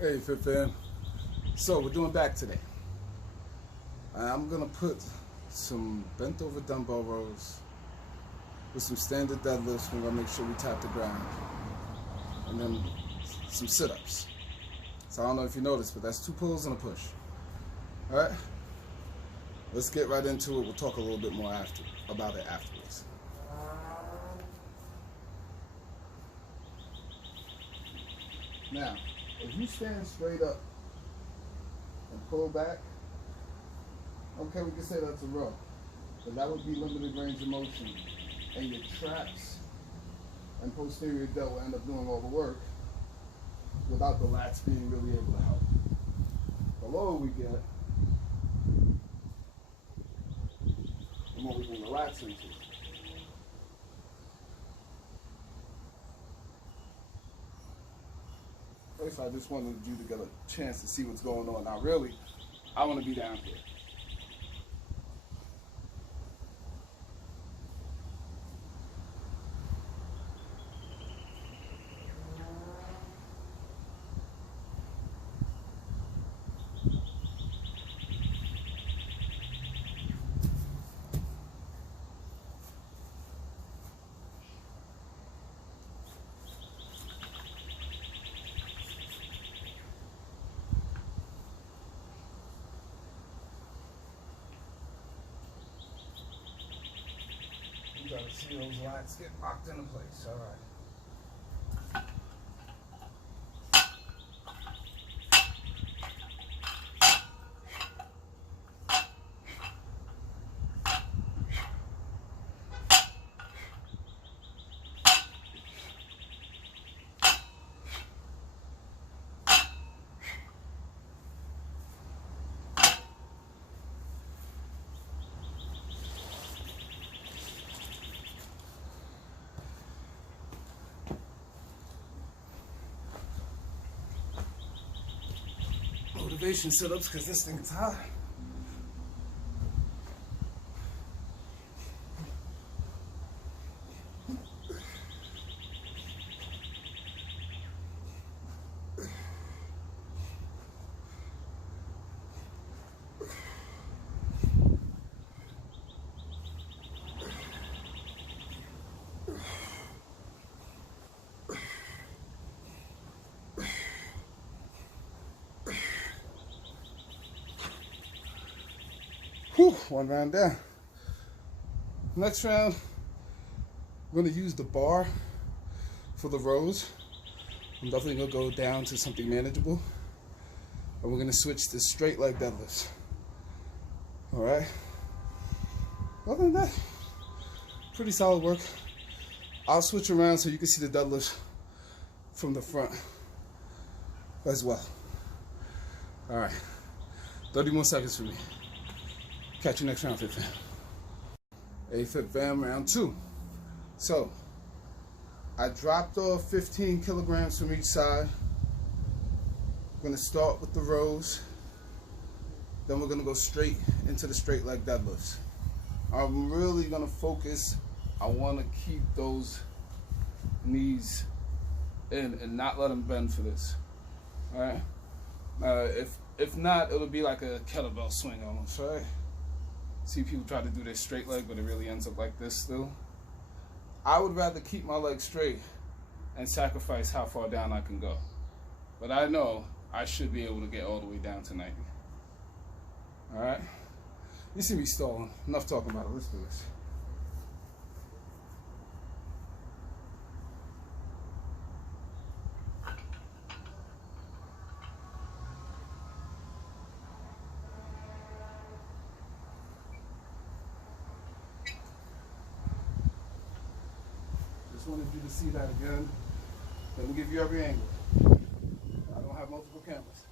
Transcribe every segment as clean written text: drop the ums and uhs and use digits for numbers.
Hey, Fit Fam. So we're doing back today. I'm gonna put some bent over dumbbell rows with some standard deadlifts. We're gonna make sure we tap the ground, and then some sit-ups. So I don't know if you noticed, but that's 2 pulls and a push. All right. Let's get right into it. We'll talk a little bit more about it afterwards. Now, if you stand straight up and pull back, okay, we can say that's a row, but that would be limited range of motion, and your traps and posterior delt will end up doing all the work without the lats being really able to help. The lower we get, the more we bring the lats into. First, I just wanted you to get a chance to see what's going on. Now, really, I want to be down here. You gotta see those lats get locked into place. All right. Motivation sit-ups because this thing's hot. Whew, one round down. Next round, I'm gonna use the bar for the rows. I'm definitely gonna go down to something manageable. And we're gonna switch to straight leg deadlifts. All right. Other than that, pretty solid work. I'll switch around so you can see the deadlifts from the front as well. All right, 30 more seconds for me. Catch you next round, Fit Fam. Hey, Fit Fam, round 2. So, I dropped off 15 kilograms from each side. I'm gonna start with the rows. Then we're gonna go straight into the straight leg deadlifts. I'm really gonna focus. I wanna keep those knees in and not let them bend for this. All right? If not, it'll be like a kettlebell swing almost, right? See people try to do their straight leg, but it really ends up like this still. I would rather keep my legs straight and sacrifice how far down I can go. But I know I should be able to get all the way down to 90. All right? You see me stalling. Enough talking about it. Let's do this. Just wanted you to see that again. Let me give you every angle. I don't have multiple cameras.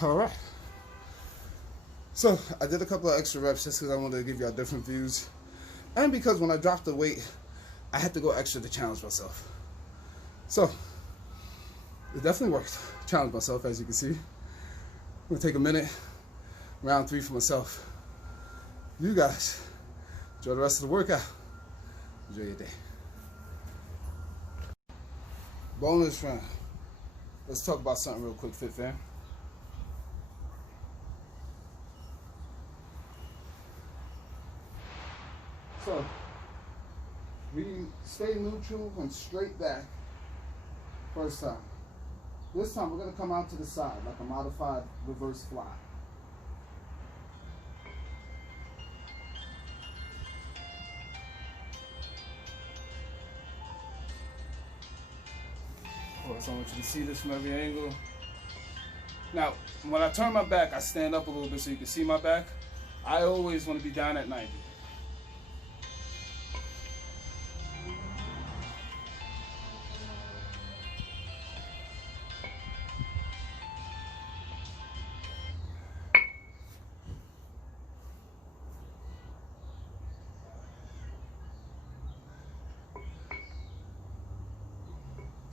All right. So I did a couple of extra reps just because I wanted to give y'all different views. And because when I dropped the weight, I had to go extra to challenge myself. So it definitely worked. Challenge myself, as you can see. I'm gonna take a minute, round 3 for myself. You guys, enjoy the rest of the workout. Enjoy your day. Bonus round. Let's talk about something real quick, Fit Fam. So, we stay neutral and straight back first time. This time we're going to come out to the side like a modified reverse fly. Of course, I want you to see this from every angle. Now, when I turn my back, I stand up a little bit so you can see my back. I always want to be down at 90.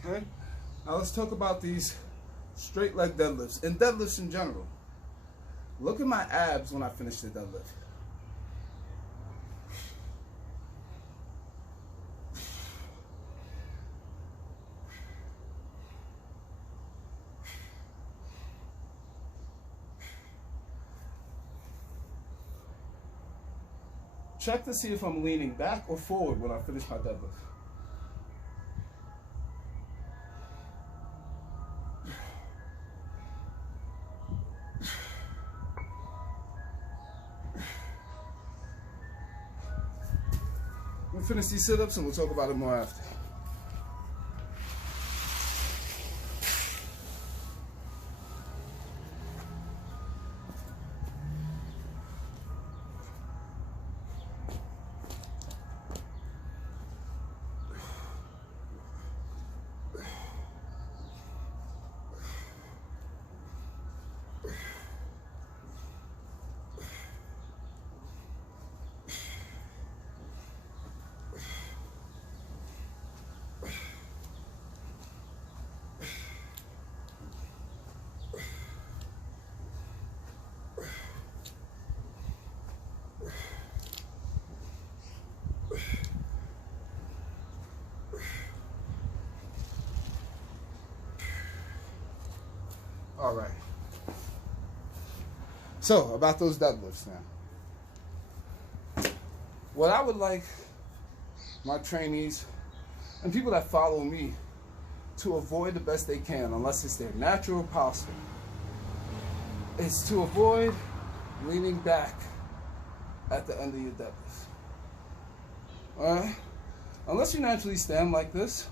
Okay, now let's talk about these straight leg deadlifts and deadlifts in general. Look at my abs when I finish the deadlift. Check to see if I'm leaning back or forward when I finish my deadlift. We'll finish these sit-ups and we'll talk about it more after. All right. So, about those deadlifts now. What I would like my trainees and people that follow me to avoid the best they can, unless it's their natural posture, is to avoid leaning back at the end of your deadlift. All right? Unless you naturally stand like this,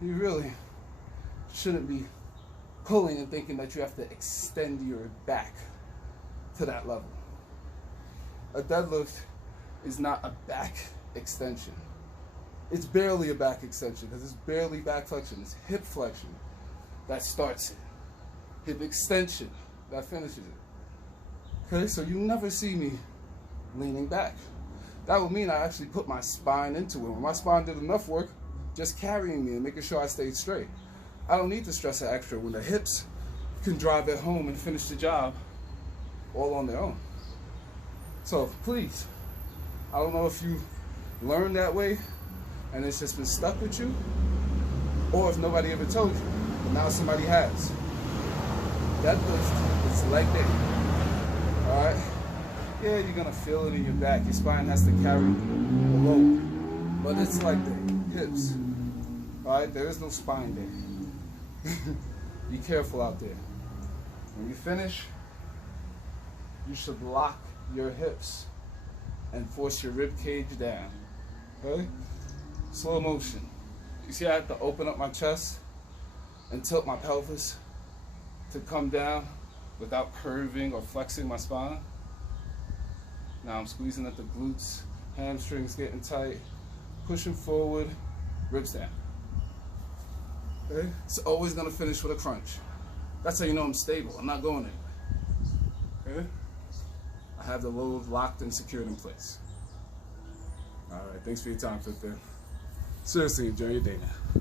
you really shouldn't be pulling and thinking that you have to extend your back to that level. A deadlift is not a back extension. It's barely a back extension because it's barely back flexion. It's hip flexion that starts it. Hip extension that finishes it. Okay, so you never see me leaning back. That would mean I actually put my spine into it. When my spine did enough work just carrying me and making sure I stayed straight, I don't need to stress it extra when the hips can drive it home and finish the job all on their own. So please, I don't know if you learned that way and it's just been stuck with you, or if nobody ever told you, but now somebody has. Deadlift is leg day. All right? Yeah, you're gonna feel it in your back. Your spine has to carry the load, but it's like the hips. All right? There is no spine there. Be careful out there. When you finish, you should lock your hips and force your rib cage down. Okay? Slow motion. You see I have to open up my chest and tilt my pelvis to come down without curving or flexing my spine. Now I'm squeezing at the glutes, hamstrings getting tight, pushing forward, ribs down. Okay? It's always gonna finish with a crunch. That's how you know I'm stable. I'm not going anywhere. Okay? I have the load locked and secured in place. All right, thanks for your time, Fitbit. Seriously, enjoy your day now.